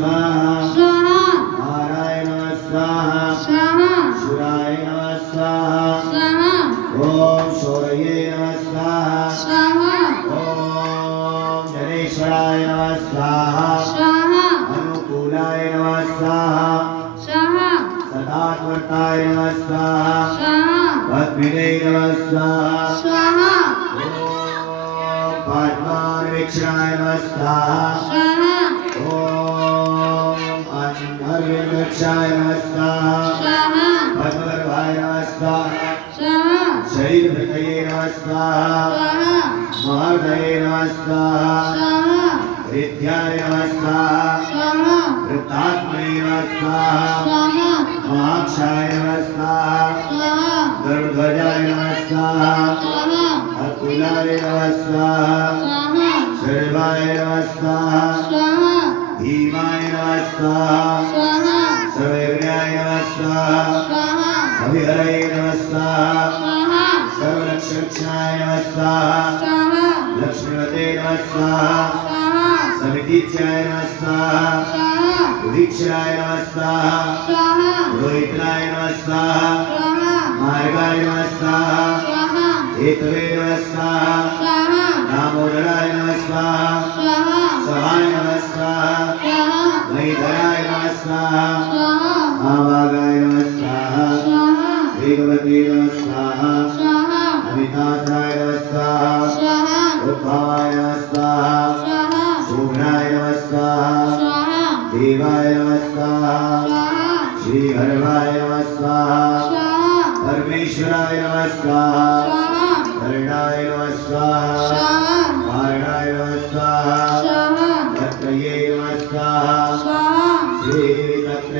स्वाहा स्वाहा नारायण नमः स्वाहा स्वाहा शिवाय नमः स्वाहा स्वाहा ओम शौर्ये नमः स्वाहा स्वाहा ओम जनेश्वराय नमः स्वाहा स्वाहा अनुकूलाय नमः स्वाहा स्वाहा सदात्मताय नमः स्वाहा स्वाहा पद्मिने नमः स्वाहा स्वाहा ओम पद्मान्वीक्षणाय नमः स्वाहा स्वाहा ओम अन्धर्वक्षाय नमः स्वाहा स्वाहा पद्मगर्भाय नमः स्वाहा स्वाहा शरीरभृतये नमः स्वाहा स्वाहा महर्दये नमः स्वाहा स्वाहा हृद्याय नमः स्वाहा स्वाहा वृद्धात्मने नमः स्वाहा स्वाहा महाक्षाय नमः स्वाहा स्वाहा गरुड़ध्वजाय नमः स्वाहा स्वाहा अकुलाय नमः स्वाहा स्वाहा शर्वाय नमः स्वाहा स्वाहा भीमाय नमः स्वाहा स्वाहा सर्वयज्ञाय नमः स्वाहा स्वाहा अभिहरये नमः स्वाहा स्वाहा सर्वलक्षणाय नमः स्वाहा स्वाहा लक्ष्मीवते नमः स्वाहा स्वाहा समितिच्याय नमः स्वाहा स्वाहा उदीक्षाय नमः स्वाहा स्वाहा रोहित्राय नमः स्वाहा स्वाहा मार्गाय नमः स्वाहा स्वाहा हेतवे नमः स्वाहा स्वाहा दामोदराय नमः स्वाहा स्वाहा सहाय नमः स्वाहा स्वाहा महीधराय नमः स्वाहा स्वाहा महाभागाय नमः स्वाहा स्वाहा वेगवते नमः स्वाहा स्वाहा अमितात्राय नमः स्वाहा स्वाहा उद्भवाय नमः स्वाहा स्वाहा शोभनाय नमः स्वाहा स्वाहा देवाय नमः स्वाहा स्वाहा श्रीहर्वाय नमः स्वाहा स्वाहा परमेश्वराय नमः स्वाहा स्वाहा करणाय नमः स्वाहा स्वाहा कारणाय नमः स्वाहा स्वाहा तत्रये नमः स्वाहा स्वाहा श्री